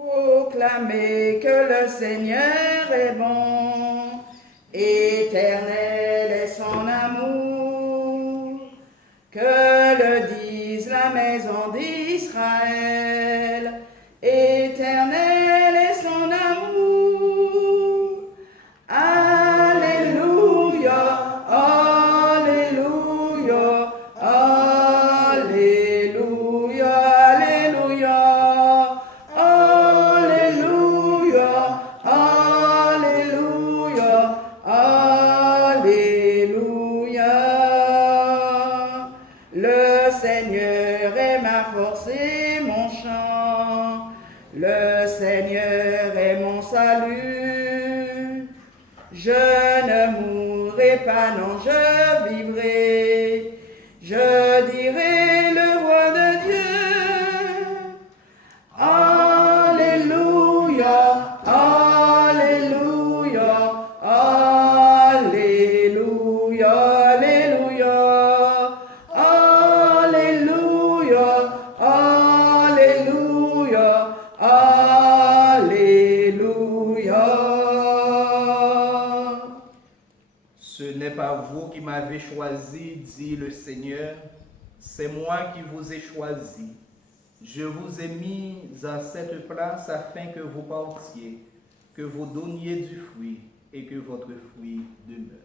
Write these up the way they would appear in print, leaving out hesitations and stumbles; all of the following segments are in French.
Proclamez que le Seigneur est bon, éternel est son amour, que le dise la maison d'Israël, éternel est son amour. Alléluia, Alléluia, Alléluia, Alléluia, Alléluia, Alléluia, Alléluia. Le Seigneur est ma force et mon chant, le Seigneur est mon salut. Je ne mourrai pas, non, je vivrai, je dirai l'œuvre de Dieu. Alléluia, Alléluia, Alléluia, Alléluia, Alléluia, Alléluia, Alléluia. Ce n'est pas vous qui m'avez choisi, dit le Seigneur, c'est moi qui vous ai choisi. Je vous ai mis à cette place afin que vous portiez, que vous donniez du fruit et que votre fruit demeure.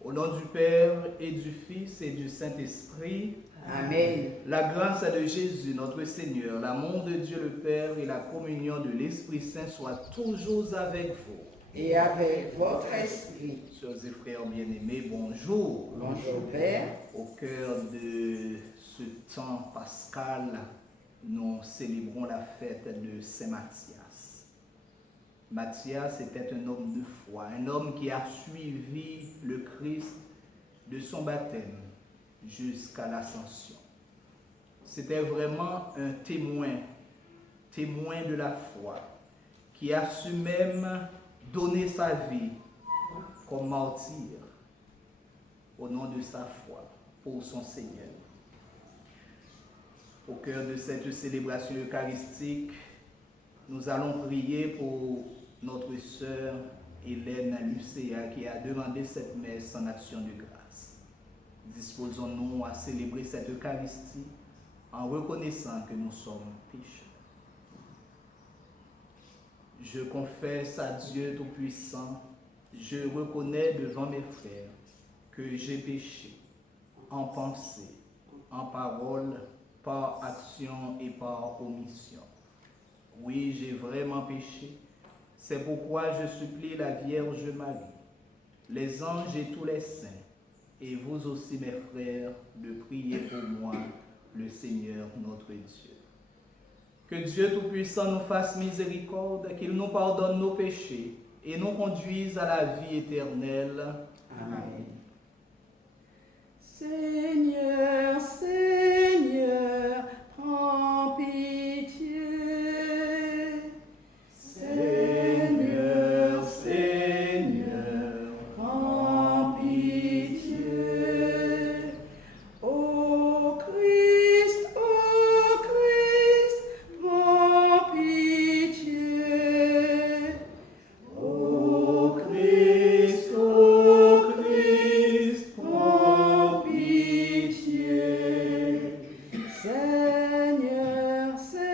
Au nom du Père et du Fils et du Saint-Esprit, Amen. la grâce de Jésus, notre Seigneur, l'amour de Dieu le Père et la communion de l'Esprit Saint soient toujours avec vous. Et avec votre esprit. Sœurs et frères bien-aimés, bonjour. Bonjour Père. Au cœur de ce temps pascal, nous célébrons la fête de Saint Matthias. Matthias était un homme de foi, un homme qui a suivi le Christ de son baptême jusqu'à l'ascension. C'était vraiment un témoin de la foi, qui a su même donner sa vie comme martyr au nom de sa foi pour son Seigneur. Au cœur de cette célébration eucharistique, nous allons prier pour notre sœur Hélène Lucéa qui a demandé cette messe en action de grâce. Disposons-nous à célébrer cette Eucharistie en reconnaissant que nous sommes pécheurs. Je confesse à Dieu Tout-Puissant, je reconnais devant mes frères que j'ai péché en pensée, en parole, par action et par omission. Oui, j'ai vraiment péché. C'est pourquoi je supplie la Vierge Marie, les anges et tous les saints, et vous aussi mes frères, de prier pour moi, le Seigneur notre Dieu. Que Dieu Tout-Puissant nous fasse miséricorde, qu'il nous pardonne nos péchés et nous conduise à la vie éternelle. Amen. Seigneur, Seigneur, prends pitié. Seigneur, Seigneur, prends pitié. Ô Christ, prends pitié. ô Christ, prends pitié. Seigneur, Seigneur,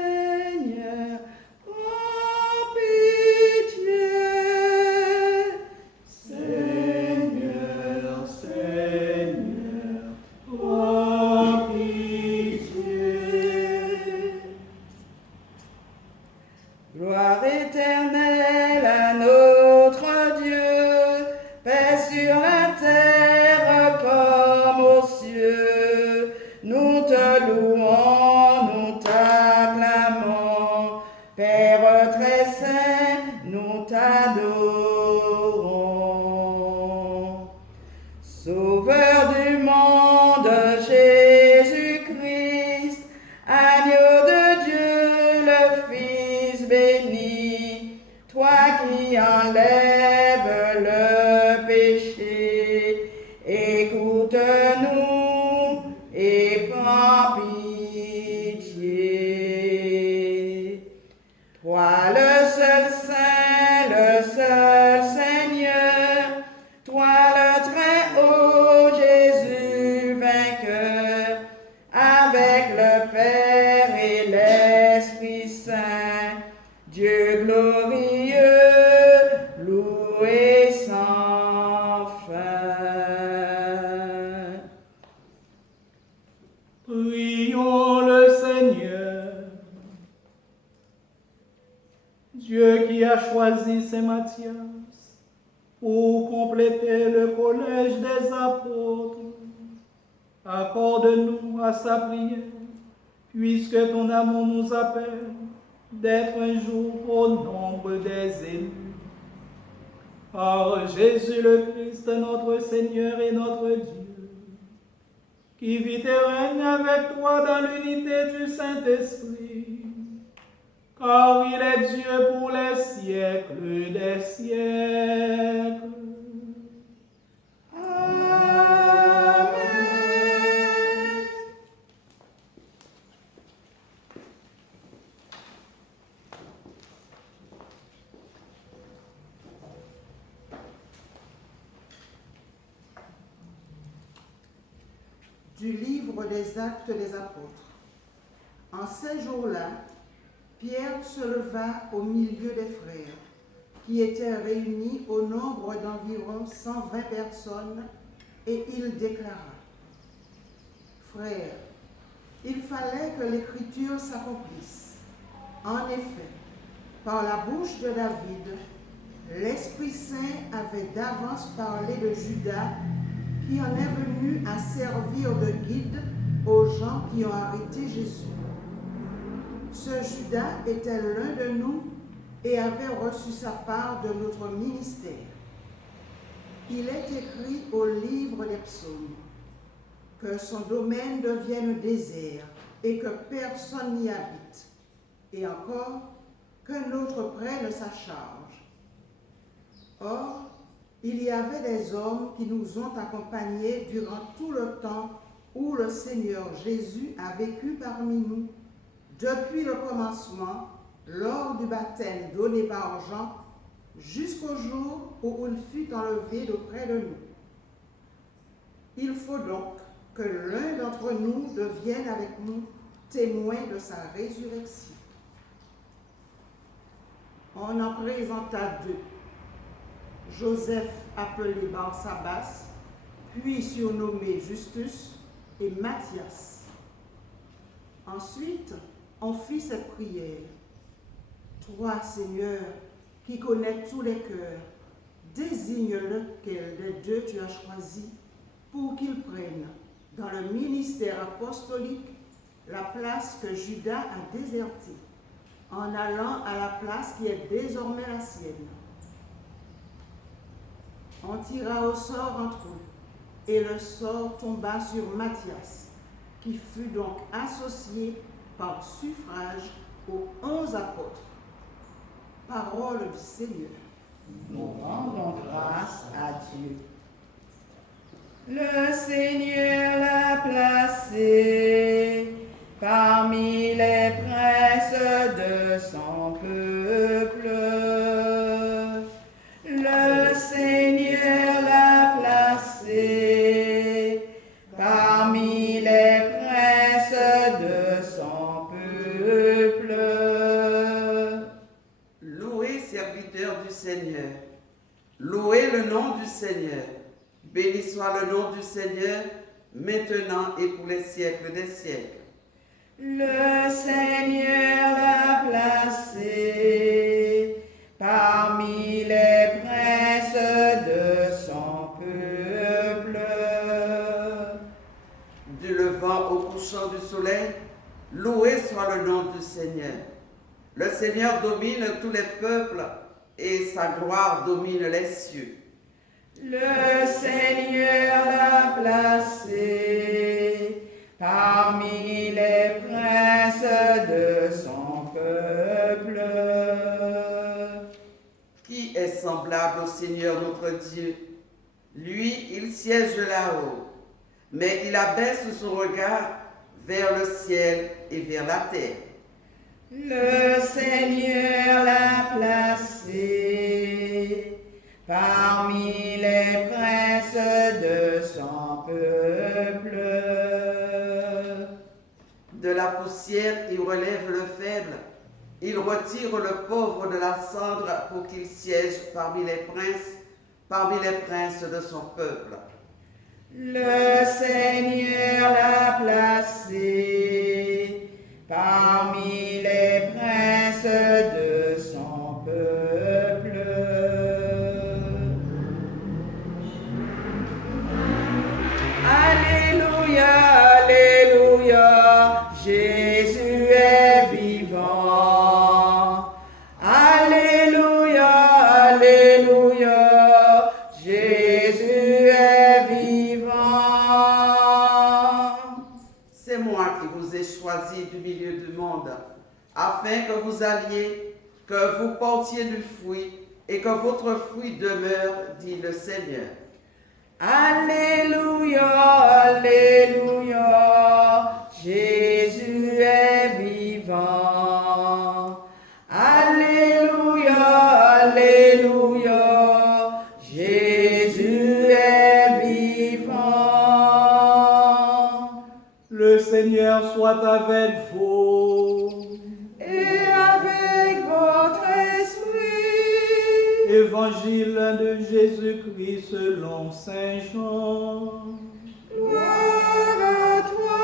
Dieu qui a choisi Saint Matthias pour compléter le collège des apôtres, accorde-nous à sa prière, puisque ton amour nous appelle d'être un jour au nombre des élus. Par Jésus le Christ, notre Seigneur et notre Dieu, qui vit et règne avec toi dans l'unité du Saint-Esprit, car il est Dieu pour les siècles des siècles. Amen. Du livre des Actes des Apôtres. En ces jours-là, Pierre se leva au milieu des frères, qui étaient réunis au nombre d'environ 120 personnes, et il déclara: Frères, il fallait que l'Écriture s'accomplisse. En effet, par la bouche de David, l'Esprit Saint avait d'avance parlé de Judas, qui en est venu à servir de guide aux gens qui ont arrêté Jésus. Ce Judas était l'un de nous et avait reçu sa part de notre ministère. Il est écrit au livre des psaumes que son domaine devienne désert et que personne n'y habite, et encore qu'un autre prenne sa charge. Or, il y avait des hommes qui nous ont accompagnés durant tout le temps où le Seigneur Jésus a vécu parmi nous, depuis le commencement, lors du baptême donné par Jean, jusqu'au jour où il fut enlevé d'auprès de nous. Il faut donc que l'un d'entre nous devienne avec nous témoin de sa résurrection. On en présenta deux: Joseph, appelé Barsabas, puis surnommé Justus, et Matthias. Ensuite, on fit cette prière: Toi, Seigneur, qui connais tous les cœurs, désigne lequel des deux tu as choisi pour qu'il prenne, dans le ministère apostolique, la place que Judas a désertée, en allant à la place qui est désormais la sienne. On tira au sort entre eux, et le sort tomba sur Matthias, qui fut donc associé par suffrage aux 11 apôtres. Parole du Seigneur. Nous rendons grâce à Dieu. Le Seigneur l'a placé parmi les princes de son peuple. Le Seigneur l'a placé parmi les princes de son peuple. Louez, serviteurs du Seigneur. Louez le nom du Seigneur. Béni soit le nom du Seigneur, maintenant et pour les siècles des siècles. Le Seigneur l'a placé parmi les princes de son peuple. Du levant au couchant du soleil, loué soit le nom du Seigneur. Le Seigneur domine tous les peuples et sa gloire domine les cieux. Le Seigneur l'a placé parmi les princes de son peuple. Qui est semblable au Seigneur notre Dieu? Lui, il siège là-haut, mais il abaisse son regard vers le ciel et vers la terre. Le Seigneur l'a placé parmi les princes de son peuple. De la poussière, il relève le faible. Il retire le pauvre de la cendre pour qu'il siège parmi les princes de son peuple. Le Seigneur l'a placé parmi les princes de son afin que vous alliez, que vous portiez du fruit, et que votre fruit demeure, dit le Seigneur. Alléluia, Alléluia, Jésus est vivant. Alléluia, Alléluia, Jésus est vivant. Le Seigneur soit avec vous. Et avec votre esprit. Évangile de Jésus-Christ selon Saint Jean. Gloire à toi,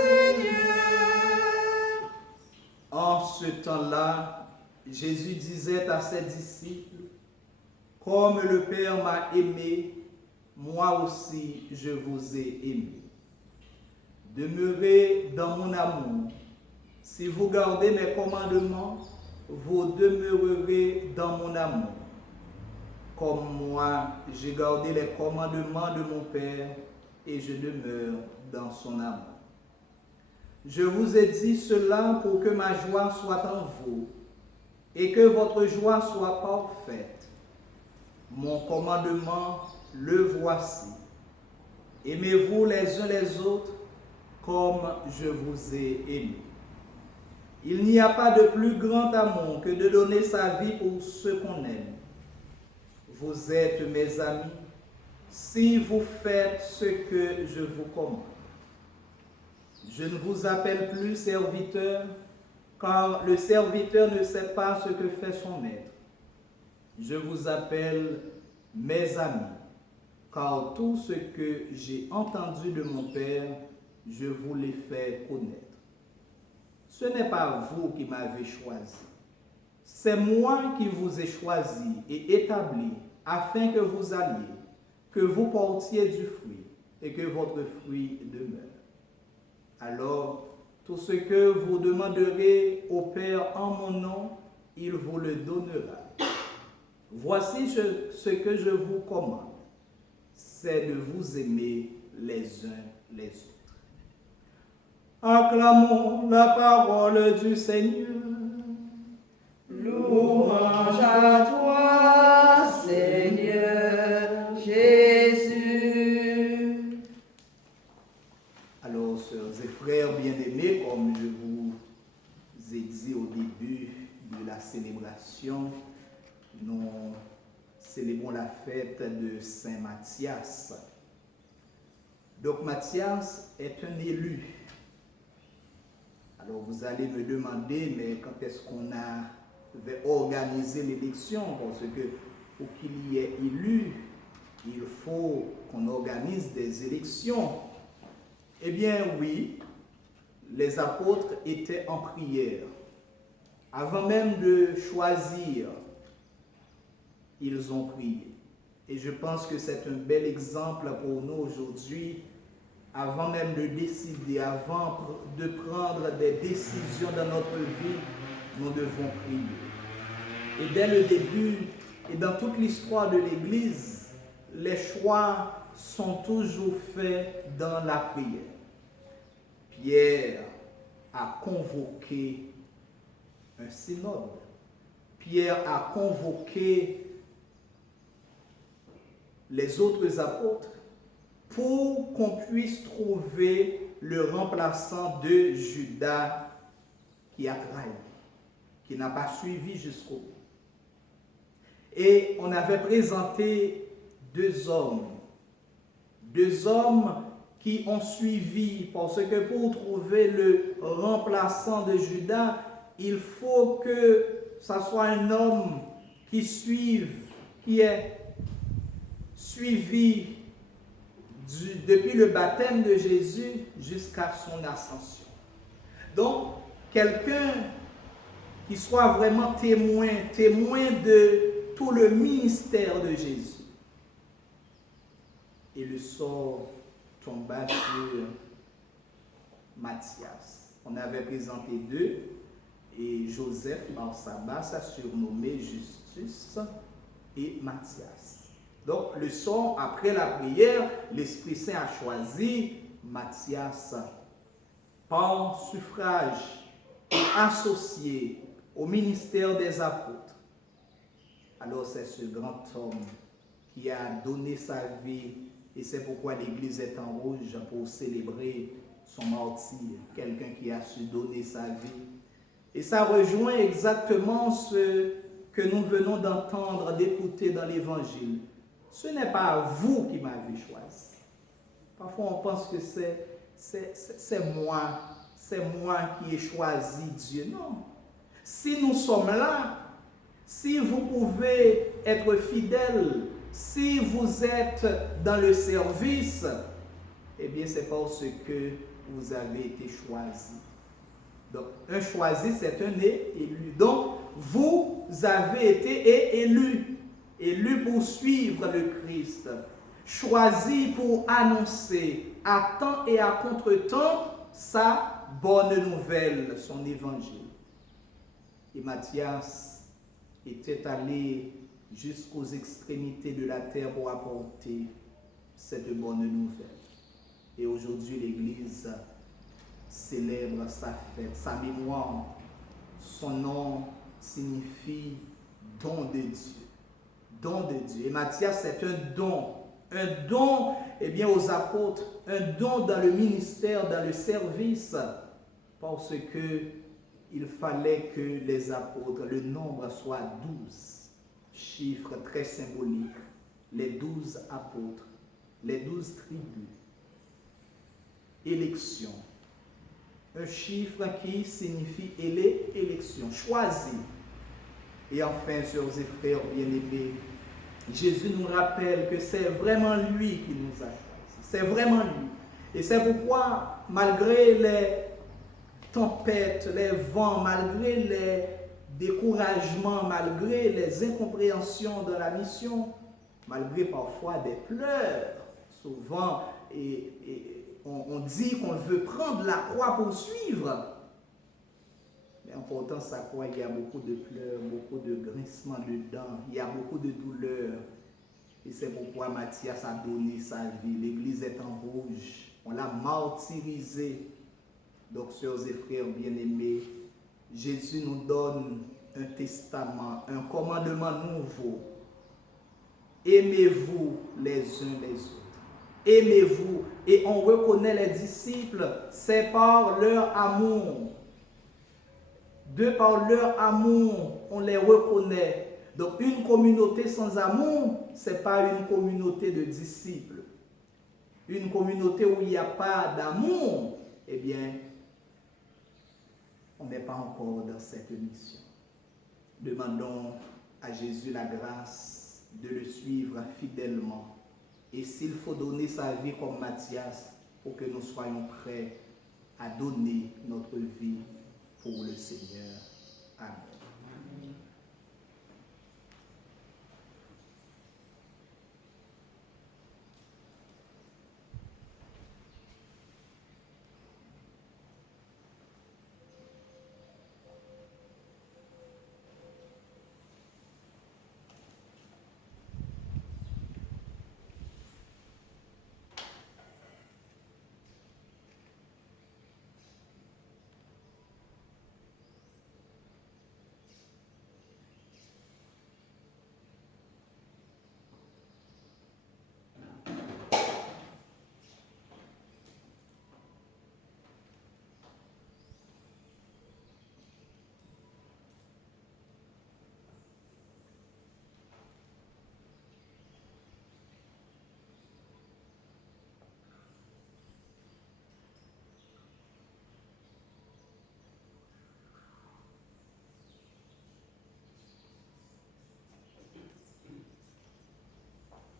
Seigneur. En ce temps-là, Jésus disait à ses disciples, « Comme le Père m'a aimé, moi aussi je vous ai aimé. Demeurez dans mon amour. Si vous gardez mes commandements, vous demeurerez dans mon amour. Comme moi, j'ai gardé les commandements de mon Père et je demeure dans son amour. Je vous ai dit cela pour que ma joie soit en vous et que votre joie soit parfaite. Mon commandement, le voici. Aimez-vous les uns les autres comme je vous ai aimé. Il n'y a pas de plus grand amour que de donner sa vie pour ceux qu'on aime. Vous êtes mes amis si vous faites ce que je vous commande. Je ne vous appelle plus serviteur, car le serviteur ne sait pas ce que fait son maître. Je vous appelle mes amis, car tout ce que j'ai entendu de mon Père, je vous l'ai fait connaître. Ce n'est pas vous qui m'avez choisi, c'est moi qui vous ai choisi et établi afin que vous alliez, que vous portiez du fruit et que votre fruit demeure. Alors, tout ce que vous demanderez au Père en mon nom, il vous le donnera. Voici ce que je vous commande, c'est de vous aimer les uns les autres. Acclamons la parole du Seigneur. Louange à toi, Seigneur Jésus. Alors, sœurs et frères bien-aimés, comme je vous ai dit au début de la célébration, nous célébrons la fête de Saint Matthias. Donc, Matthias est un élu. Alors, vous allez me demander, mais quand est-ce qu'on avait organisé l'élection? Parce que pour qu'il y ait élu, il faut qu'on organise des élections. Eh bien, oui, les apôtres étaient en prière. Avant même de choisir, ils ont prié. Et je pense que c'est un bel exemple pour nous aujourd'hui. Avant même de décider, avant de prendre des décisions dans notre vie, nous devons prier. Et dès le début, et dans toute l'histoire de l'Église, les choix sont toujours faits dans la prière. Pierre a convoqué un synode. Pierre a convoqué les autres apôtres pour qu'on puisse trouver le remplaçant de Judas qui a trahi, qui n'a pas suivi jusqu'au bout. Et on avait présenté deux hommes qui ont suivi, parce que pour trouver le remplaçant de Judas, il faut que ça soit un homme qui suive, qui est suivi depuis le baptême de Jésus jusqu'à son ascension. Donc, quelqu'un qui soit vraiment témoin de tout le ministère de Jésus. Et le sort tomba sur Matthias. On avait présenté deux, et Joseph Barsabas a surnommé Justus et Matthias. Donc, le sort, après la prière, l'Esprit Saint a choisi Matthias par suffrage associé au ministère des apôtres, alors c'est ce grand homme qui a donné sa vie, et c'est pourquoi l'Église est en rouge pour célébrer son martyre, quelqu'un qui a su donner sa vie. Et ça rejoint exactement ce que nous venons d'entendre, d'écouter dans l'Évangile. Ce n'est pas vous qui m'avez choisi. Parfois on pense que c'est moi qui ai choisi Dieu. Non. Si nous sommes là, si vous pouvez être fidèles, si vous êtes dans le service, eh bien c'est parce que vous avez été choisi. Donc, un choisi, c'est un élu. Donc, vous avez été élu. Élu pour suivre le Christ. Choisi pour annoncer à temps et à contre-temps sa bonne nouvelle, son évangile. Et Matthias était allé jusqu'aux extrémités de la terre pour apporter cette bonne nouvelle. Et aujourd'hui, l'Église célèbre sa fête, sa mémoire. Son nom signifie don de Dieu. Don de Dieu. Et Matthias, c'est un don. Un don, eh bien, aux apôtres, un don dans le ministère, dans le service, parce que il fallait que les apôtres, le nombre soit 12. Chiffre très symbolique. Les 12 apôtres, les 12 tribus. Élection. Un chiffre qui signifie élection, choisi. Et enfin, sœurs et frères bien-aimés, Jésus nous rappelle que c'est vraiment lui qui nous a choisis. C'est vraiment lui. Et c'est pourquoi, malgré les tempêtes, les vents, malgré les découragements, malgré les incompréhensions de la mission, malgré parfois des pleurs, souvent, on dit qu'on veut prendre la croix pour suivre. Mais en portant sa croix, il y a beaucoup de pleurs, beaucoup de grincements de dents, il y a beaucoup de douleurs. Et c'est pourquoi Matthias a donné sa vie. L'Église est en rouge. On l'a martyrisé. Donc, sœurs et frères bien-aimés, Jésus nous donne un testament, un commandement nouveau. Aimez-vous les uns les autres. Aimez-vous. Et on reconnaît les disciples, c'est par leur amour. De par leur amour, on les reconnaît. Donc une communauté sans amour, ce n'est pas une communauté de disciples. Une communauté où il n'y a pas d'amour, eh bien, on n'est pas encore dans cette mission. Demandons à Jésus la grâce de le suivre fidèlement. Et s'il faut donner sa vie comme Matthias, pour que nous soyons prêts à donner notre vie pour le Seigneur. Amen.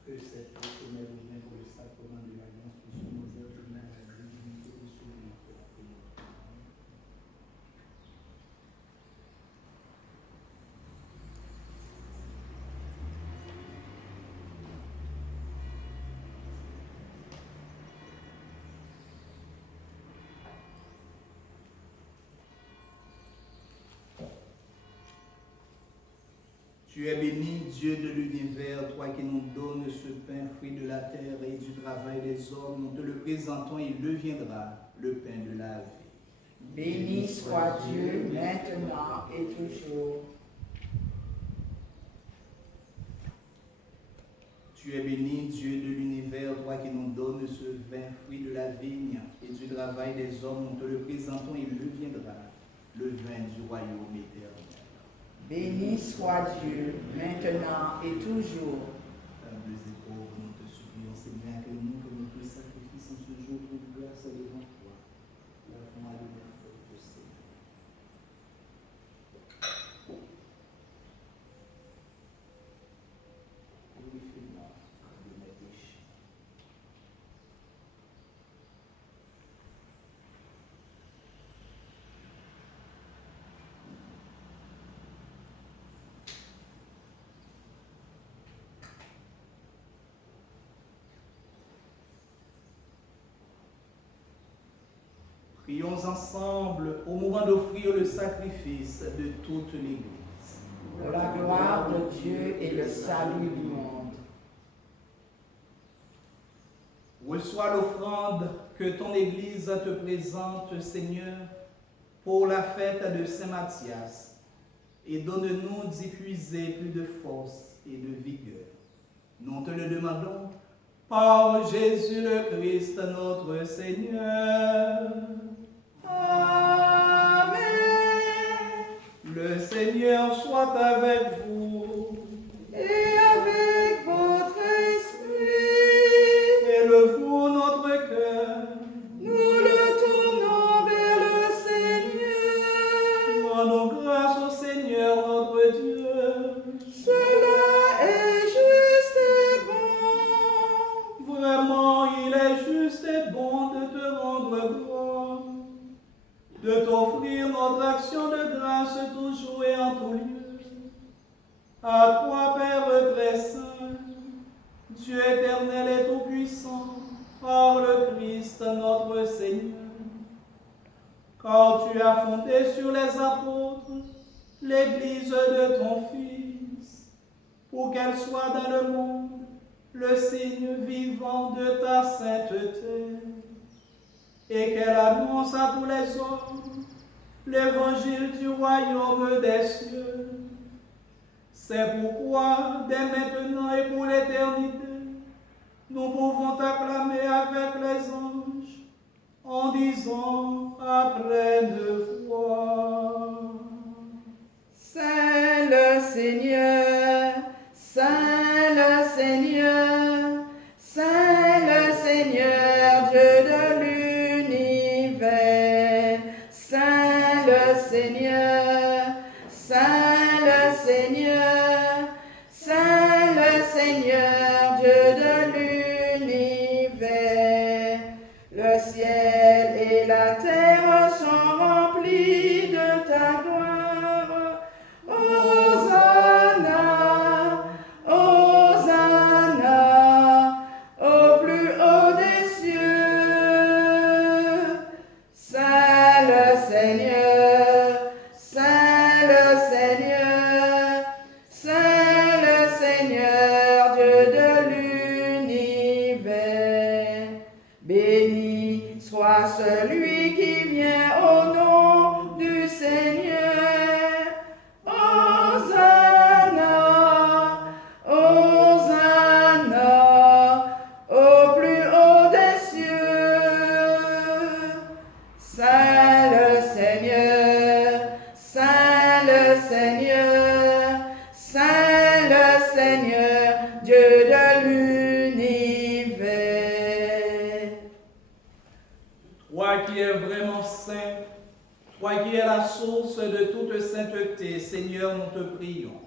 Que cette première journée pour le sacrement de l'Alliance puisse nous aider à la divinité de ce monde. Tu es béni, Dieu de l'univers, toi qui nous donnes ce pain, fruit de la terre et du travail des hommes. Nous te le présentons et il deviendra le pain de la vie. Béni soit Dieu, maintenant et toujours. Tu es béni, Dieu de l'univers, toi qui nous donnes ce vin, fruit de la vigne et du travail des hommes, nous te le présentons, il deviendra le vin du royaume éternel. Béni soit Dieu, maintenant et toujours. Humbles et pauvres, nous te supplions, Seigneur, que notre sacrifice en ce jour de grâce devant toi, l'avons à l'honneur de Seigneur. Purifie-moi de mes péchés. Prions ensemble au moment d'offrir le sacrifice de toute l'Église. Pour la gloire de Dieu et le salut du monde. Reçois l'offrande que ton Église te présente, Seigneur, pour la fête de Saint Matthias, et donne-nous d'y puiser plus de force et de vigueur. Nous te le demandons par Jésus le Christ, notre Seigneur. Amen. Le Seigneur soit avec vous. Et avec votre esprit, Élevons notre cœur. nous le tournons vers le Seigneur. Rendons grâce au Seigneur notre Dieu. Cela est juste et bon. Vraiment, il est juste et bon de te rendre gloire, de t'offrir notre action de grâce toujours et en tout lieu. À toi, Père très saint, Dieu éternel et tout-puissant, par le Christ notre Seigneur. Car tu as fondé sur les apôtres l'Église de ton Fils, pour qu'elle soit dans le monde le signe vivant de ta sainteté, et qu'elle annonce à tous les hommes l'évangile du royaume des cieux. C'est pourquoi, dès maintenant et pour l'éternité, nous pouvons t'acclamer avec les anges, en disant à pleine voix: Saint le Seigneur, Saint le Seigneur, Saint le Seigneur, Dieu de l'univers. Saint le Seigneur, Saint le Seigneur, Saint le Seigneur, Dieu de l'univers. Le ciel et la terre sont remplis de ta gloire. Hosanna, Hosanna, au plus haut des cieux. Saint le Seigneur, Saint le Seigneur, Saint le Seigneur, Dieu de l'univers. Béni soit celui qui vient au nom du Seigneur. Hosanna, Hosanna, au plus haut des cieux. Saint le Seigneur, Saint le Seigneur, Saint le Seigneur, Dieu de l'univers. Toi qui es vraiment saint, toi qui es la source de toute sainteté, Seigneur, nous te prions.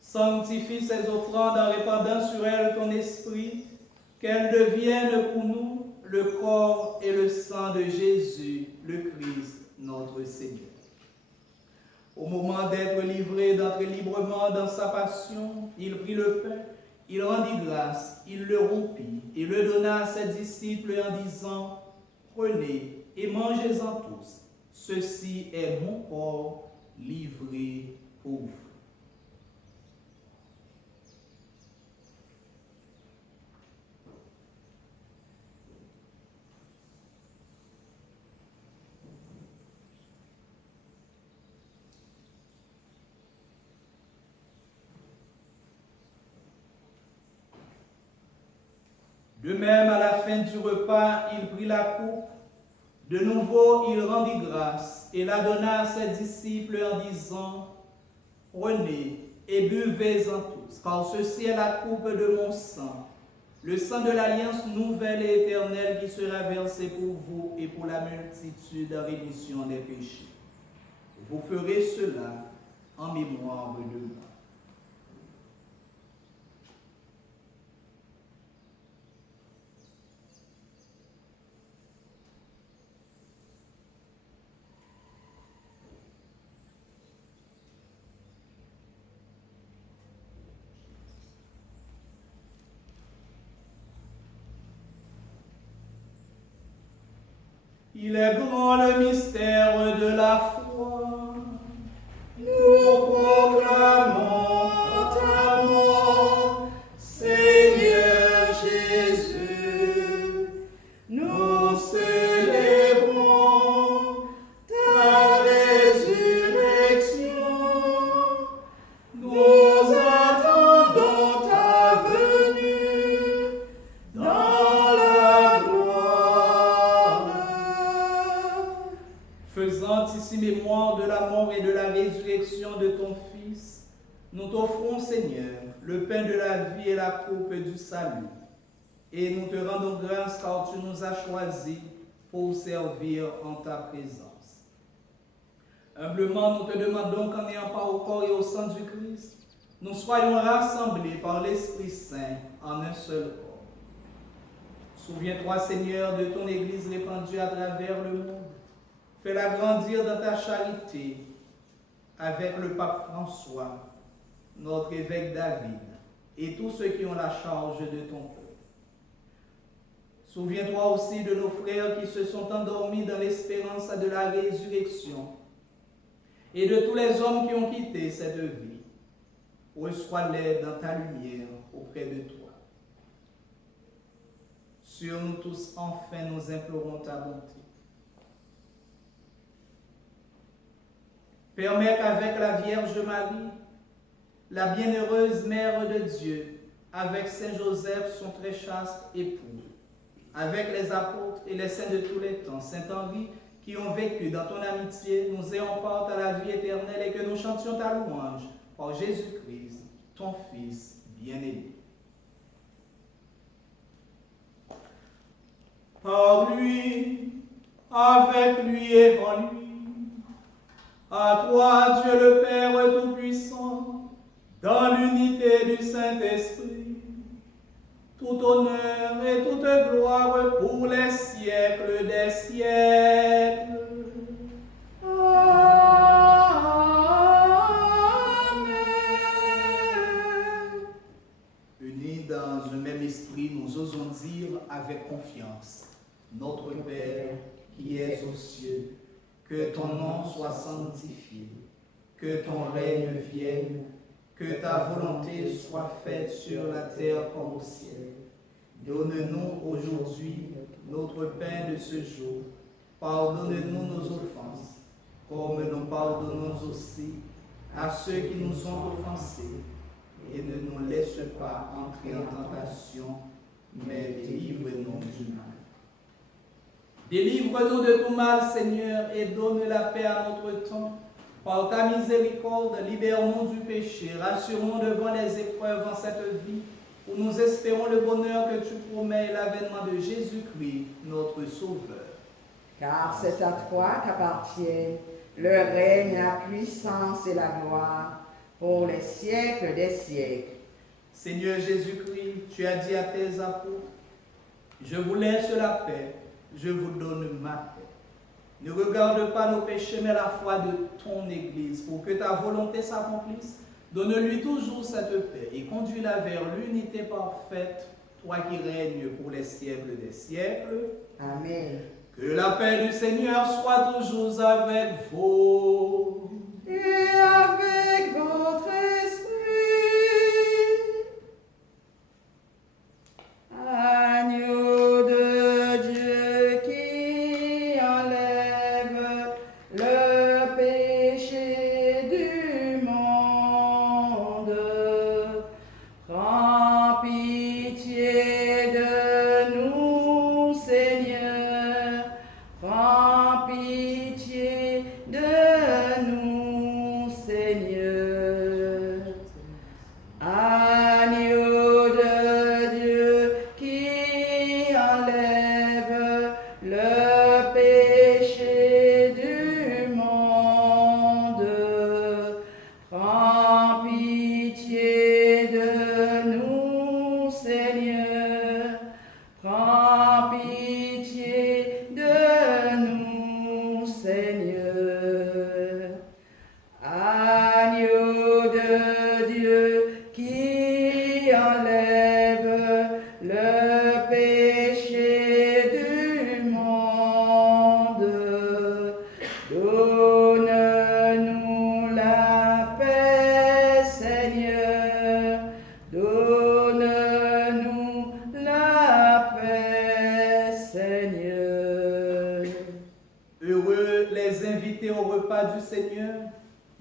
Sanctifie ces offrandes en répandant sur elles ton esprit, qu'elles deviennent pour nous le corps et le sang de Jésus, le Christ, notre Seigneur. Au moment d'être livré, d'entrer librement dans sa passion, il prit le pain, il rendit grâce, il le rompit et le donna à ses disciples en disant: Prenez et mangez-en tous. Ceci est mon corps livré pour vous. De même, à la fin du repas, il prit la coupe. De nouveau, il rendit grâce et la donna à ses disciples en disant, « Prenez et buvez-en tous, car ceci est la coupe de mon sang, le sang de l'alliance nouvelle et éternelle qui sera versé pour vous et pour la multitude en rémission des péchés. Vous ferez cela en mémoire de moi. » Il est grand le mystère de la foi. Nous proclamons ta mort, Seigneur Jésus. Nous célébrons ta résurrection. Nous attendons ta venue dans la gloire. Faisant ici mémoire de la mort et de la résurrection de ton Fils, nous t'offrons, Seigneur, le pain de la vie et la coupe du salut. Et nous te rendons grâce car tu nous as choisis pour servir en ta présence. Humblement, nous te demandons qu'en ayant part au corps et au sang du Christ, nous soyons rassemblés par l'Esprit Saint en un seul corps. Souviens-toi, Seigneur, de ton Église répandue à travers le monde. Fais-la grandir dans ta charité avec le pape François, notre évêque David et tous ceux qui ont la charge de ton peuple. Souviens-toi aussi de nos frères qui se sont endormis dans l'espérance de la résurrection et de tous les hommes qui ont quitté cette vie. Reçois-les dans ta lumière auprès de toi. Sur nous tous, enfin, nous implorons ta bonté. Permets qu'avec la Vierge Marie, la bienheureuse Mère de Dieu, avec Saint Joseph, son très chaste époux, avec les apôtres et les saints de tous les temps, Saint Henri, qui ont vécu dans ton amitié, nous ayons part à la vie éternelle et que nous chantions ta louange par Jésus-Christ, ton Fils bien-aimé. Par lui, avec lui et en lui, à toi, Dieu le Père Tout-Puissant, dans l'unité du Saint-Esprit, tout honneur et toute gloire pour les siècles des siècles. Amen. Unis dans un même esprit, nous osons dire avec confiance, Notre Père qui es aux cieux, que ton nom soit sanctifié, que ton règne vienne, que ta volonté soit faite sur la terre comme au ciel. Donne-nous aujourd'hui notre pain de ce jour. Pardonne-nous nos offenses, comme nous pardonnons aussi à ceux qui nous ont offensés. Et ne nous laisse pas entrer en tentation, mais délivre-nous du mal. Délivre-nous de tout mal, Seigneur, et donne la paix à notre temps. Par ta miséricorde, libère-nous du péché, rassure-nous devant les épreuves en cette vie, où nous espérons le bonheur que tu promets et l'avènement de Jésus-Christ, notre Sauveur. Car c'est à toi qu'appartient le règne, la puissance et la gloire pour les siècles des siècles. Seigneur Jésus-Christ, tu as dit à tes apôtres, je vous laisse la paix, je vous donne ma paix. Ne regarde pas nos péchés, mais la foi de ton Église, pour que ta volonté s'accomplisse. Donne-lui toujours cette paix et conduis-la vers l'unité parfaite, toi qui règnes pour les siècles des siècles. Amen. Que la paix du Seigneur soit toujours avec vous. Et avec votre esprit. Agneau de Dieu qui enlève le péché du monde, prends pitié de Agneau de Dieu qui enlève le péché du monde, donne-nous la paix, Seigneur, donne-nous la paix, Seigneur. Heureux les invités au repas du Seigneur.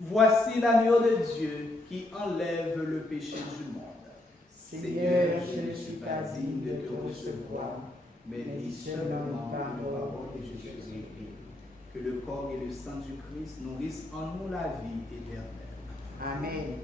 Voici l'agneau de Dieu qui enlève le péché du monde. Seigneur, je ne suis pas digne de te recevoir, mais dis seulement par nos paroles et je suis guéri. Que le corps et le sang du Christ nourrissent en nous la vie éternelle. Amen.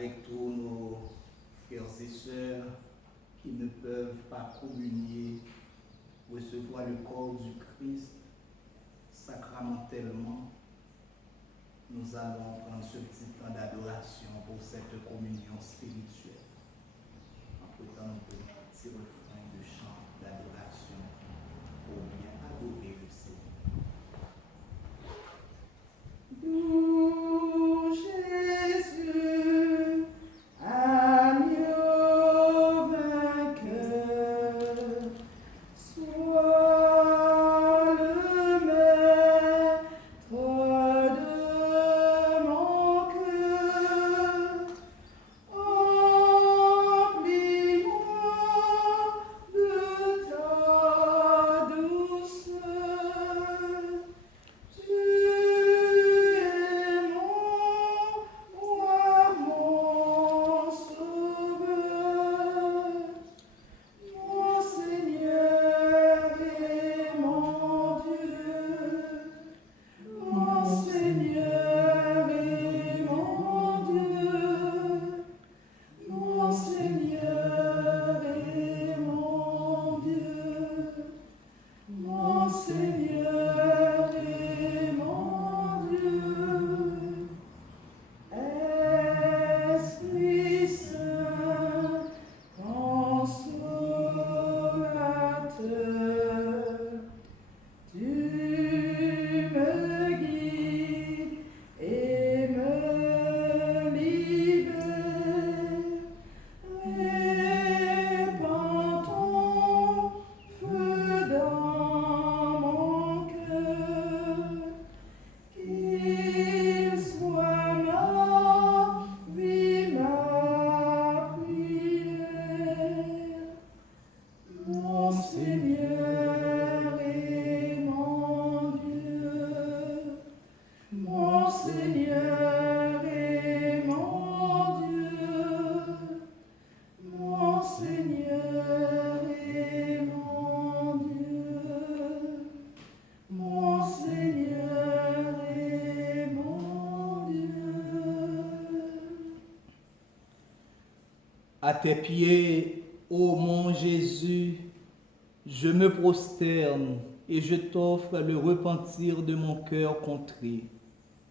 avec tous nos frères et sœurs qui ne peuvent pas communier, recevoir le corps du Christ sacramentellement, nous allons prendre ce petit temps d'adoration pour cette communion spirituelle. Entre-temps, nous pouvons un petit refrain de chant d'adoration pour bien adorer le Seigneur. Doux Jésus, agneau vainqueur, sois le maître de mon cœur. Remplis-moi de ta douceur. Tu es mon roi, mon sauveur, mon Seigneur et mon Dieu, mon Seigneur et mon Dieu, mon Seigneur et mon Dieu, mon Seigneur et mon Dieu. Esprit Saint, consolateur, tu me guides et me libères. Répands ton feu dans mon cœur, qu'il soit ma vie, ma prière. Mon Seigneur et mon Dieu, mon Seigneur et mon Dieu, mon Seigneur et mon Dieu, mon Seigneur et mon Dieu. À tes pieds, ô mon Jésus, je me prosterne et je t'offre le repentir de mon cœur contré,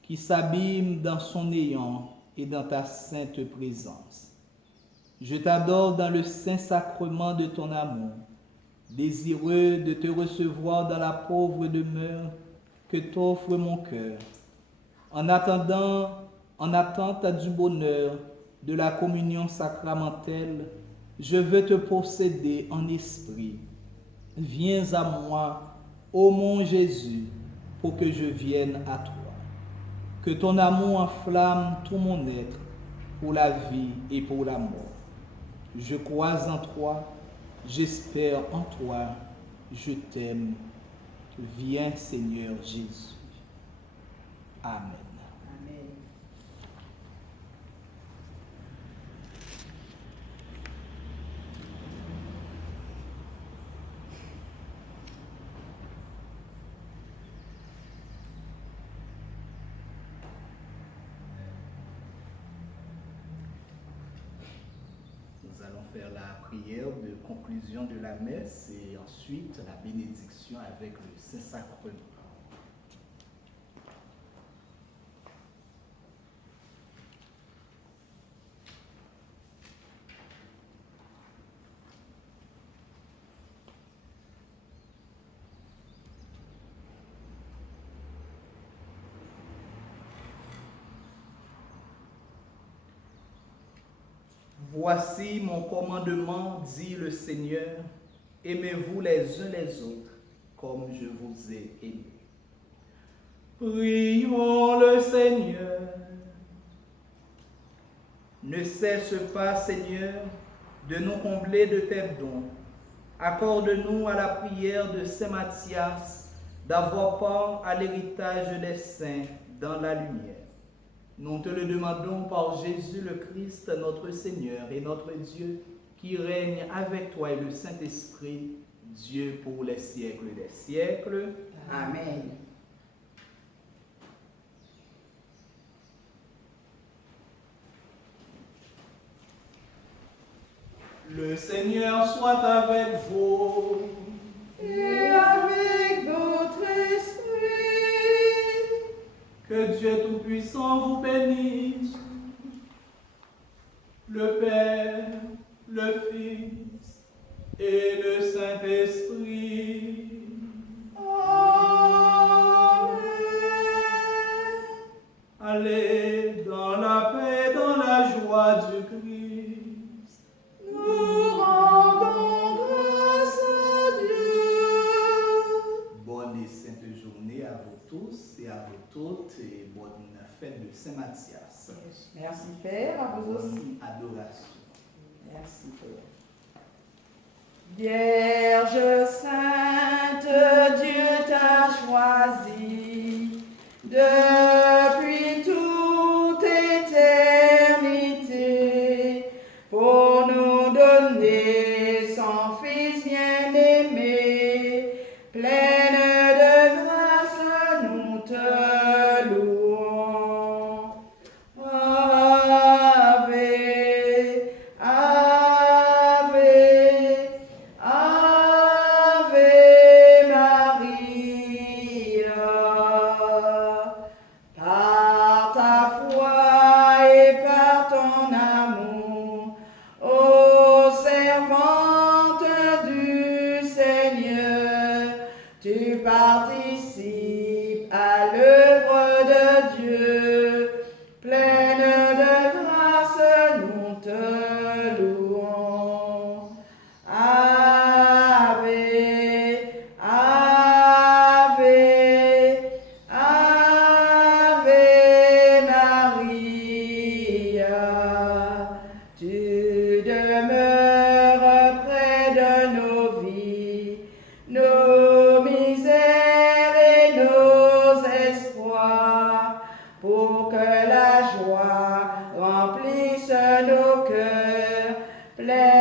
qui s'abîme dans son néant et dans ta sainte présence. Je t'adore dans le saint sacrement de ton amour, désireux de te recevoir dans la pauvre demeure que t'offre mon cœur. En attente du bonheur de la communion sacramentelle, je veux te posséder en esprit. Viens à moi, ô mon Jésus, pour que je vienne à toi. Que ton amour enflamme tout mon être pour la vie et pour la mort. Je crois en toi, j'espère en toi, je t'aime. Viens, Seigneur Jésus. Amen. Amen. Nous allons faire la prière de conclusion de la messe et ensuite la bénédiction avec le Saint-Sacrement. Voici mon commandement, dit le Seigneur, aimez-vous les uns les autres comme je vous ai aimés. Prions le Seigneur. Ne cesse pas, Seigneur, de nous combler de tes dons. Accorde-nous à la prière de Saint Matthias d'avoir part à l'héritage des saints dans la lumière. Nous te le demandons par Jésus le Christ, notre Seigneur et notre Dieu, qui règne avec toi et le Saint-Esprit, Dieu pour les siècles des siècles. Amen. Seigneur soit avec vous. Et avec votre esprit. Que Dieu Tout-Puissant vous bénisse, le Père, le Fils et le Saint-Esprit. Amen. Allez dans la paix, dans la joie du Christ. Nous rendons grâce à Dieu. Bonne et sainte journée à vous tous et à vous toutes et bonne fête de Saint-Mathias. Merci Père, à vous aussi. Bonne adoration. Merci Père. Vierge sainte, Dieu t'a choisi depuis toute éternité pour nous donner son Fils bien-aimé, pleine de grâce, nous te louons. Ave, Ave, Ave Maria. Par ta foi et par ton amour, ô servante du Seigneur, tu participes à l'œuvre de Dieu. Pleine de grâce, nous te louons. Ave, Ave, Ave Maria. Tu demeures près de nos vies, nos misères et nos espoirs, pour que la joie remplisse nos cœurs, pleins